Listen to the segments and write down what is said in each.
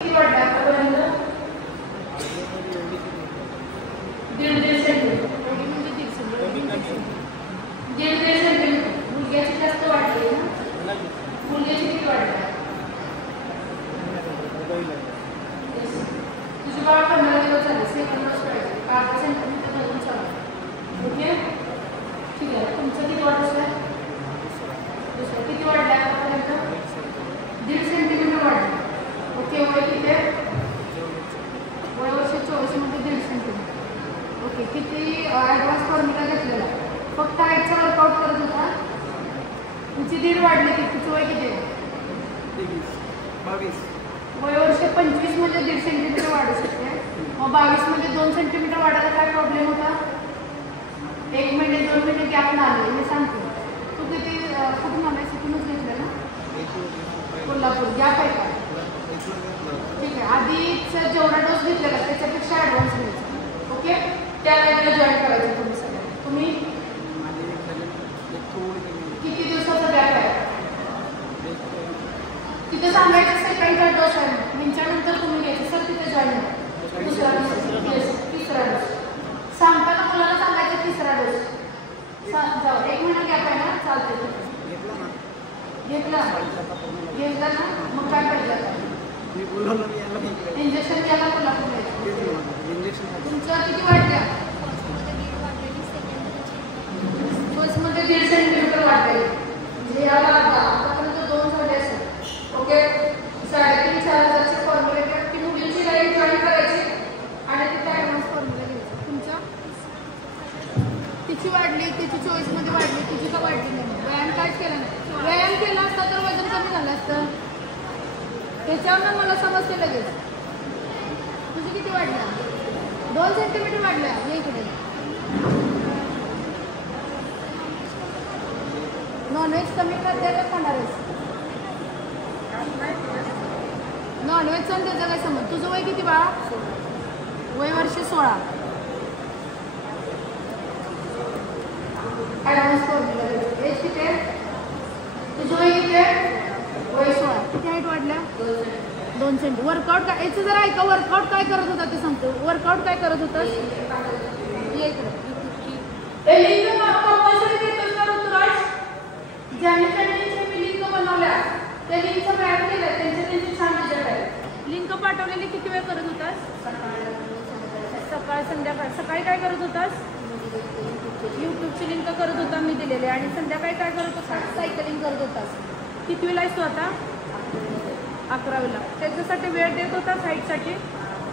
किती वाढला आतापर्यंत? दीड सेंटीमीटर. दीड सेंटीमीटर. मुलग्याची जास्त वाढली ना? मुलग्याची किती वाढली? तुझी बाळ 15 दिवस झाले. सेकंड डोस पाहिजे. 5 सेंटीमीटर भरून चालू. ओके, ठीक आहे. तुमचं किती वाढलं आहे? दुसरं किती वाढलं आहे आतापर्यंत? दीड सेंटीमीटर वाढलं. ओके, वय किती आहे? वय वर्ष 24 मध्ये 1.5 सेंटीमीटर. ओके, किती ॲडव्हान्स फॉर्म्युला घेतलेला? फक्त हाईटचा वर्कआउट करत होता. तुमची दीड वाढली की तुझं वय किती आहे? 22. वय वर्ष 25 मध्ये 1.5 सेंटीमीटर वाढू शकते. मग 22 मध्ये 2 सेंटीमीटर वाढायला काय प्रॉब्लेम होता? 1 महिने 2 महिने गॅप ना आले. मी सांगते तू किती कुठून आलायस? कुठूनच घेतलं ना? कोल्हापूर. गॅप आहे का? ठीक आहे. आधीचा जेवढा डोस घेतलेला त्याच्यापेक्षा ॲडव्हान्स घ्यायचा. ओके, त्यावेळेला जॉईन करायचं तुम्ही सगळं. तुम्ही किती दिवसाचा गॅप आहे? तिथे सांगायचं सेकंडचा डोस आहे. त्यांच्यानंतर तुम्ही घ्यायचं सर तिथे जॉईन करा. दुसरा डोस, तिसरा डोस. सांगताना मुलाला सांगायचं तिसरा डोस. जाऊ 1 महिना गॅप आहे ना? चालते. घेतला ना? मग काय पाहिजे आता? इंजेक्शन घ्यायला कोल्हापूर तुमचं किती वाढल्या? फर्स्टमध्ये 1.5 सेंटीमीटर वाढले. म्हणजे याला आतापर्यंत 2 झाले असेल. ओके, 3,500-4,000चे फॉर्म्युले घ्या. ती मुलींची लाईन जॉईन करायची आणि तिथे ॲडव्हान्स फॉर्म्युला घ्यायचा. तुमच्या तिची वाढली, तिची 24 मध्ये वाढली, तिची का वाढली नाही? व्यायाम काहीच केला नाही. व्यायाम केला असता तर वजन कमी झालं असतं. त्याच्यावर मला समजते लगेच. तुझी किती वाढल्या? 2 सेंटीमीटर वाढल्या. ये इकडे. नॉनव्हेज कमी करते का खाणार आहेस? नॉनव्हेजचा आणि त्याचा काय समज? तुझं वय किती बाळा? वय वर्ष 16. ॲडव्हान्स फॉर्म्युला एज किती आहे? तुझं वय किती आहे? वय 16. किती हाईट वाढल्या? 2 सेंटी. वर्कआउट काय? याचं जरा ऐका. वर्कआउट काय करत होता ते सांगतो. वर्कआउट काय करत होतं? ये इकडे. ज्यांनी लिंक बनवल्या त्या लिंकचा व्यायाम केला. त्यांचे छान रिझल्ट आहे. लिंक पाठवलेली किती वेळ करत होतास? सकाळ संध्याकाळ. सकाळी काय करत होतास? यूट्यूबची लिंक करत होता मी दिलेले. आणि संध्याकाळी काय करत होतास? सायकलिंग करत होतास. कितवीला आहेस तू आता? 11वीला. त्याच्यासाठी वेळ देत होतास हाईटसाठी?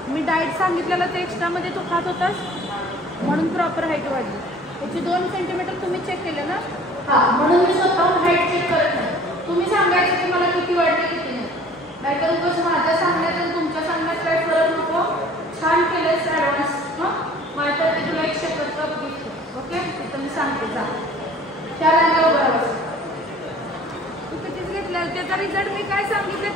मी डाएट सांगितलेलं ते एक्स्ट्रामध्ये तू खात होतास म्हणून प्रॉपर हाईट वाढली. त्याची 2 सेंटीमीटर तुम्ही चेक केलं ना? हां, म्हणून मी स्वतःहून हाईट चेक करत नाही. तुम्ही सांगायचं की मला किती वाढली किती नाही. नाहीतर उगाच माझ्या सांगण्यात आणि तुमच्या सांगण्यात काय फरक नको. छान केलंयस ॲडव्हान्स. माझ्यातर्फे तुला 100% गिफ्ट. ओके, तिथं मी सांगते जा. त्या रंगावर बरोबर तू कितीच घेतलं त्याचा रिझल्ट मी काय सांगितलं